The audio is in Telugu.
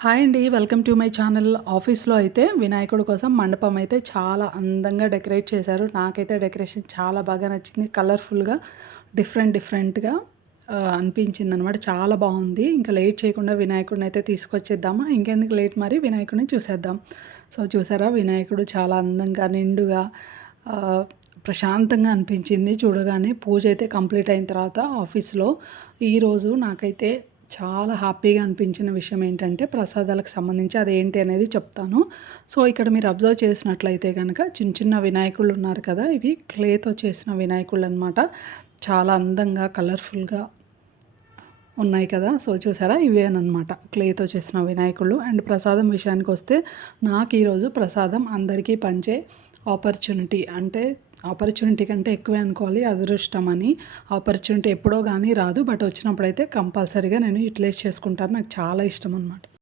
హాయ్ అండి. Welcome to my channel. ఆఫీస్‌లో అయితే వినాయకుడి కోసం మండపం అయితే చాలా అందంగా డెకరేట్ చేశారు. నాకైతే డెకరేషన్ చాలా బాగా నచ్చింది. కలర్‌ఫుల్‌గా డిఫరెంట్‌గా అనిపించిందనమాట. చాలా బాగుంది. ఇంకా లేట్ చేయకుండా వినాయకుడిని అయితే తీసుకొచ్చేద్దామా? ఇంకెందుకు లేట్ మరి వినాయకుడిని చూసేద్దాం. సో చూసారా వినాయకుడు చాలా అందంగా నిండుగా ఆహ్, ప్రశాంతంగా అనిపించింది చూడగానే. పూజ అయితే కంప్లీట్ అయిన తర్వాత ఆఫీస్‌లో ఈరోజు నాకైతే చాలా హ్యాపీగా అనిపించిన విషయం ఏంటంటే, ప్రసాదాలకు సంబంధించి అదేంటి అనేది చెప్తాను. సో, ఇక్కడ మీరు అబ్జర్వ్ చేసినట్లయితే గనక చిన్న చిన్న వినాయకుళ్ళు ఉన్నారు కదా! ఇవి క్లేతో చేసిన వినాయకుళ్ళనమాట. చాలా అందంగా, కలర్‌ఫుల్‌గా ఉన్నాయి కదా! సో, చూసారా ఇవేననమాట క్లేతో చేసిన వినాయకుళ్ళు. అండ్ ప్రసాదం విషయానికొస్తే నాకు ఈరోజు ప్రసాదం అందరికీ పంచే ఆపర్చునిటీ. అంటే ఆపర్చునిటీ కంటే ఎక్కువే అనుకోవాలి. అదృష్టం అని. ఆపర్చునిటీ ఎప్పుడో గానీ రాదు. బట్ వచ్చినప్పుడైతే కంపల్సరీగా నేను యుటిలైజ్ చేసుకుంటాను. నాకు చాలా ఇష్టమనమాట.